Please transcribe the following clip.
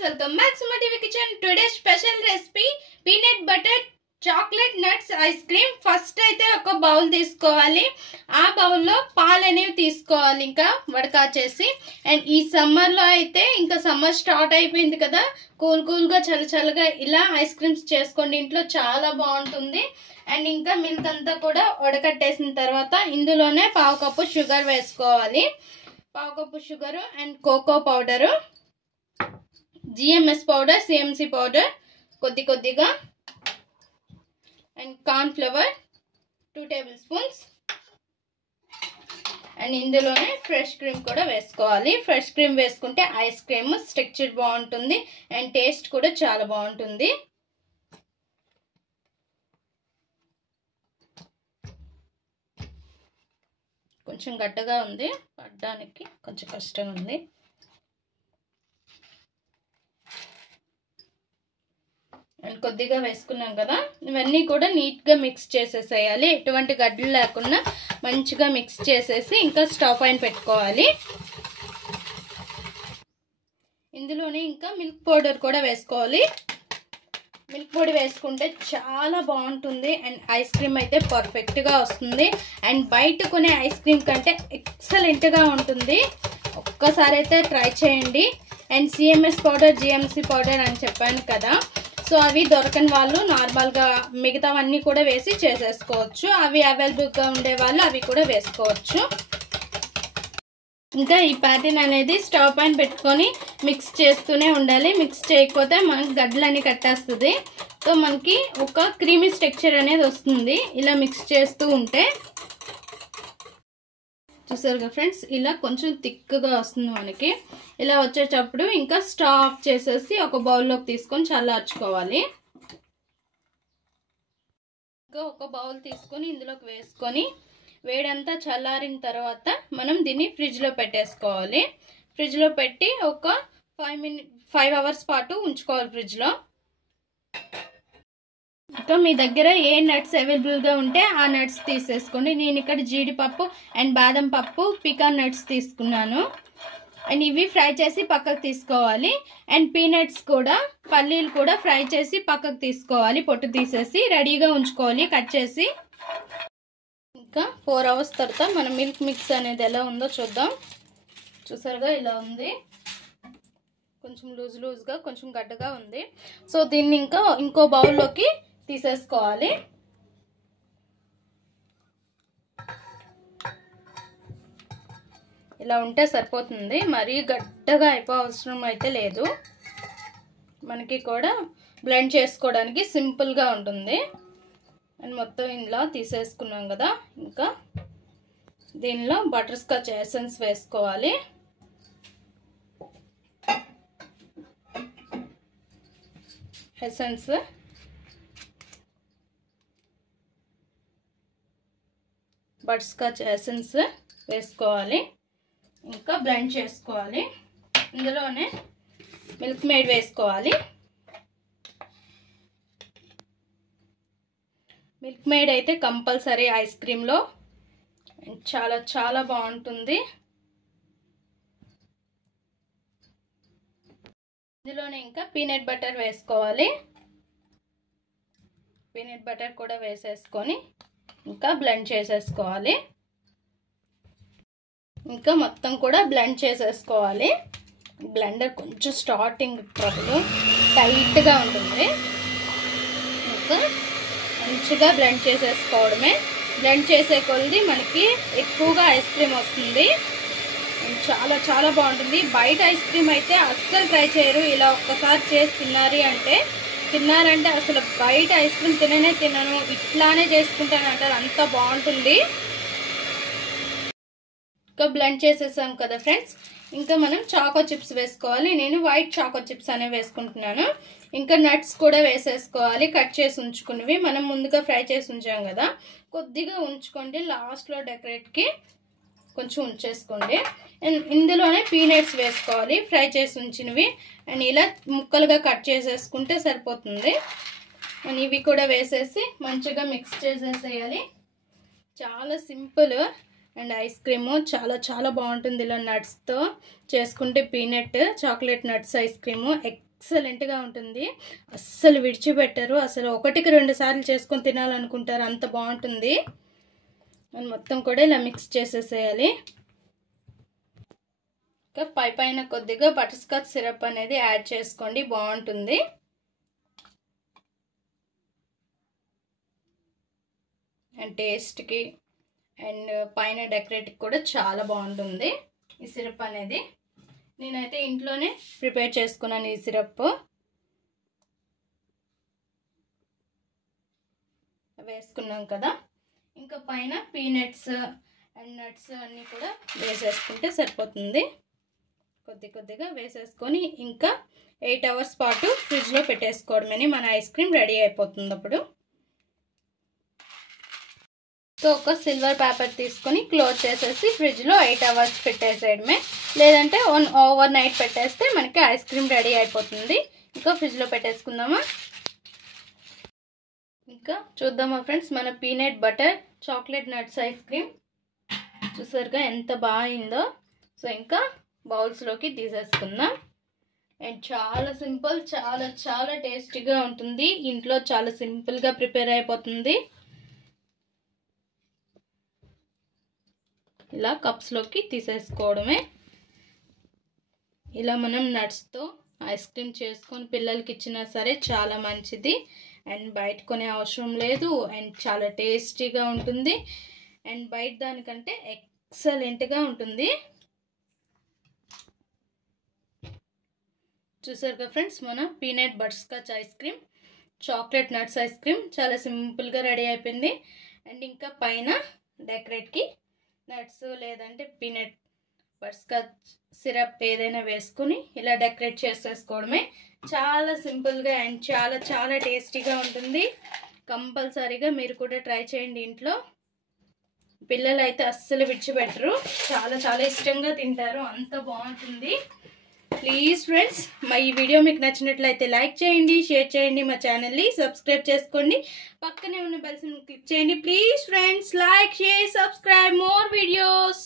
friends, welcome back to my TV kitchen. Today's special recipe peanut butter chocolate nuts ice cream. First అయితే ఒక bowl తీసుకోవాలి. ఆ bowl లో పాలు అనేవి తీసుకోవాలి, ఇంకా వడకాచేసి. అండ్ ఈ సమ్మర్ లో అయితే ఇంకా సమ్మర్ స్టార్ట్ అయిపోయింది కదా, కూల్ గా చల్లగా ఇలా ఐస్ క్రీమ్స్ చేసుకోండి ఇంట్లో, చాలా బాగుంటుంది. అండ్ ఇంకా మిల్క్ అంతా కూడా వడకట్టేసిన తర్వాత ఇందులోనే పావు కప్పు షుగర్ వేసుకోవాలి. పావు కప్పు sugar and cocoa powder, GMS powder, CMC powder కొద్దిగా, and cornflour 2 tablespoons. And ఇందులోనే ఫ్రెష్ క్రీమ్ కూడా వేసుకోవాలి. ఫ్రెష్ క్రీమ్ వేసుకుంటే ఐస్ క్రీమ్ స్ట్రక్చర్ బాగుంటుంది అండ్ టేస్ట్ కూడా చాలా బాగుంటుంది. కొంచెం గడ్డగా ఉంది, పడడానికి కొంచెం కష్టంగా ఉంది. అండ్ కొద్దిగా వేసుకున్నాం కదా, ఇవన్నీ కూడా నీట్గా మిక్స్ చేసేసేయాలి. ఎటువంటి గడ్డలు లేకుండా మంచిగా మిక్స్ చేసేసి ఇంకా స్టవ్ పైన పెట్టుకోవాలి. ఇందులోనే ఇంకా మిల్క్ పౌడర్ కూడా వేసుకోవాలి. మిల్క్ పొడి వేసుకుంటే చాలా బాగుంటుంది అండ్ ఐస్ క్రీమ్ అయితే పర్ఫెక్ట్గా వస్తుంది. అండ్ బయట కొనే ఐస్ క్రీమ్ కంటే ఎక్సలెంట్గా ఉంటుంది. ఒక్కసారి అయితే ట్రై చేయండి. And CMS powder, GMC powder అని చెప్పాను కదా, సో అవి దొరకని వాళ్ళు నార్మల్గా మిగతావన్నీ కూడా వేసి చేసేసుకోవచ్చు. అవి అవైలబుల్గా ఉండే వాళ్ళు అవి కూడా వేసుకోవచ్చు. ఇంకా ఈ ప్యాటర్న్ అనేది స్టవ్ పైన పెట్టుకొని మిక్స్ చేస్తూనే ఉండాలి. మిక్స్ చేయకపోతే మనకి గడ్డలన్నీ కట్టేస్తుంది. సో మనకి ఒక క్రీమీ స్ట్రక్చర్ అనేది వస్తుంది ఇలా మిక్స్ చేస్తూ ఉంటే. చూసారుగా ఫ్రెండ్స్, ఇలా కొంచెం థిక్గా వస్తుంది మనకి. ఇలా వచ్చేటప్పుడు ఇంకా స్టవ్ ఆఫ్ చేసేసి ఒక బౌల్లోకి తీసుకొని చల్లార్చుకోవాలి. ఇంకా ఒక బౌల్ తీసుకొని ఇందులోకి వేసుకొని వేడంతా చల్లారిన తర్వాత మనం దీన్ని ఫ్రిడ్జ్లో పెట్టేసుకోవాలి. ఫ్రిడ్జ్లో పెట్టి ఒక 5 అవర్స్ పాటు ఉంచుకోవాలి ఫ్రిడ్జ్లో. ఇంకా మీ దగ్గర ఏ నట్స్ అవైలబుల్గా ఉంటే ఆ నట్స్ తీసేసుకోండి. నేను ఇక్కడ జీడిపప్పు అండ్ బాదం పప్పు, పికాన్ నట్స్ తీసుకున్నాను. అండ్ ఇవి ఫ్రై చేసి పక్కకు తీసుకోవాలి. అండ్ పీనట్స్ కూడా, పల్లీలు కూడా ఫ్రై చేసి పక్కకు తీసుకోవాలి. పొట్టు తీసేసి రెడీగా ఉంచుకోవాలి కట్ చేసి. ఇంకా 4 అవర్స్ తర్వాత మన మిల్క్ మిక్స్ అనేది ఎలా ఉందో చూద్దాం. చూసారుగా ఇలా ఉంది, కొంచెం లూజ్గా కొంచెం గడ్డగా ఉంది. సో దీన్ని ఇంకా ఇంకో బౌల్లోకి తీసేసుకోవాలి. ఇలా ఉంటే సరిపోతుంది, మరీ గడ్డగా అయిపోవసరం అయితే లేదు. మనకి కూడా బ్లెండ్ చేసుకోవడానికి సింపుల్గా ఉంటుంది. అండ్ మొత్తం ఇలా తీసేసుకున్నాం కదా, ఇంకా దీనిలో బటర్ స్కాచ్ ఎసెన్స్ వేసుకోవాలి. ఎసెన్స్ బటర్ స్కాచ్ ఎసెన్స్ వేసుకోవాలి. ఇంకా బ్లెండ్ చేసుకోవాలి. ఇందులోనే మిల్క్ మేడ్ వేసుకోవాలి. మిల్క్ మేడ్ అయితే కంపల్సరీ ఐస్ క్రీమ్లో చాలా బాగుంటుంది. ఇందులోనే ఇంకా పీనట్ బటర్ వేసుకోవాలి. పీనట్ బటర్ కూడా వేసేసుకొని ఇంకా బ్లెండ్ చేసేసుకోవాలి. ఇంకా మొత్తం కూడా బ్లెండ్ చేసేసుకోవాలి. బ్లెండర్ కొంచెం స్టార్టింగ్ ట్రబుల్ టైట్గా ఉంటుంది. ఇంకా మంచిగా బ్లెండ్ చేసేసుకోవడమే. బ్లెండ్ చేసే కొలది మనకి ఎక్కువగా ఐస్ క్రీమ్ వస్తుంది. చాలా బాగుంటుంది. బయట ఐస్ క్రీమ్ అయితే అస్సలు ట్రై చేయరు. ఇలా ఒక్కసారి చేసి తిన్నారంటే అసలు బయట ఐస్ క్రీమ్ తినను, ఇట్లానే చేసుకుంటాను అంటారు, అంత బాగుంటుంది. ఇంకా బ్లెండ్ చేసేసాం కదా ఫ్రెండ్స్, ఇంకా మనం చాకో చిప్స్ వేసుకోవాలి. నేను వైట్ చాకో చిప్స్ అనేవి వేసుకుంటున్నాను. ఇంకా నట్స్ కూడా వేసేసుకోవాలి, కట్ చేసి ఉంచుకున్నవి. మనం ముందుగా ఫ్రై చేసి ఉంచాం కదా, కొద్దిగా ఉంచుకోండి, లాస్ట్లో డెకరేట్కి కొంచెం ఉంచేసుకోండి. అండ్ ఇందులోనే పీనట్స్ వేసుకోవాలి, ఫ్రై చేసి ఉంచినవి. అండ్ ఇలా ముక్కలుగా కట్ చేసేసుకుంటే సరిపోతుంది. అండ్ ఇవి కూడా వేసేసి మంచిగా మిక్స్ చేసేసేయాలి. చాలా సింపుల్. అండ్ ఐస్ క్రీమ్ చాలా బాగుంటుంది ఇలా నట్స్తో చేసుకుంటే. Peanut chocolate nuts ice cream ఎక్సలెంట్గా ఉంటుంది. అస్సలు విడిచిపెట్టరు. అసలు 1కి 2 సార్లు చేసుకొని తినాలనుకుంటారు, అంత బాగుంటుంది. మనం మొత్తం కూడా ఇలా మిక్స్ చేసేసేయాలి. ఇంకా పైన కొద్దిగా బటర్ స్కాచ్ సిరప్ అనేది యాడ్ చేసుకోండి, బాగుంటుంది. అండ్ టేస్ట్కి అండ్ పైన డెకరేట్కి కూడా చాలా బాగుంటుంది ఈ సిరప్ అనేది. నేనైతే ఇంట్లోనే ప్రిపేర్ చేసుకున్నాను ఈ సిరప్. వేసుకున్నాం కదా, ఇంకా పైన పీనట్స్ అండ్ నట్స్ అన్నీ కూడా వేసేసుకుంటే సరిపోతుంది. కొద్దిగా వేసేసుకొని ఇంకా 8 అవర్స్ పాటు ఫ్రిడ్జ్లో పెట్టేసుకోవడమని మన ఐస్ క్రీమ్ రెడీ అయిపోతుంది. అప్పుడు ఒక సిల్వర్ పేపర్ తీసుకొని క్లోజ్ చేసేసి ఫ్రిడ్జ్లో 8 అవర్స్ పెట్టేసేయడమే, లేదంటే ఓవర్ నైట్ పెట్టేస్తే మనకి ఐస్ క్రీమ్ రెడీ అయిపోతుంది. ఇంకా ఫ్రిడ్జ్లో పెట్టేసుకుందామా. ఇంకా చూద్దామా ఫ్రెండ్స్, మన peanut butter chocolate nuts ice cream చూసారుగా ఎంత బాగుందో. సో ఇంకా బౌల్స్లోకి తీసేసుకుందాం. అండ్ చాలా సింపుల్, చాలా టేస్టీగా ఉంటుంది. ఇంట్లో చాలా సింపుల్గా ప్రిపేర్ అయిపోతుంది. ఇలా కప్స్లోకి తీసేసుకోవడమే. ఇలా మనం నట్స్తో ఐస్ క్రీమ్ చేసుకొని పిల్లలకి ఇచ్చినా సరే చాలా మంచిది. అండ్ బయట కొనే అవసరం లేదు. అండ్ చాలా టేస్టీగా ఉంటుంది. అండ్ బయట దానికంటే ఎక్సలెంట్గా ఉంటుంది. చూసారుగా ఫ్రెండ్స్, మన peanut butter scotch ice cream, chocolate nuts ice cream చాలా సింపుల్గా రెడీ అయిపోయింది. అండ్ ఇంకా పైన డెకరేట్కి నట్స్ లేదంటే పీనట్ బటర్ స్కాచ్ సిరప్ ఏదైనా వేసుకుని ఇలా డెకరేట్ చేసేసుకోవడమే. చాలా సింపుల్గా అండ్ చాలా టేస్టీగా ఉంటుంది. కంపల్సరీగా మీరు కూడా ట్రై చేయండి ఇంట్లో. పిల్లలు అయితే అస్సలు విడిచిపెట్టరు, చాలా ఇష్టంగా తింటారు, అంత బాగుంటుంది. ప్లీజ్ ఫ్రెండ్స్, మా ఈ వీడియో మీకు నచ్చినట్లయితే లైక్ చేయండి, షేర్ చేయండి, మా ఛానల్ని సబ్స్క్రైబ్ చేసుకోండి, పక్కనే ఉన్న బెల్ సింబల్ క్లిక్ చేయండి. Please friends, like, share, subscribe more videos.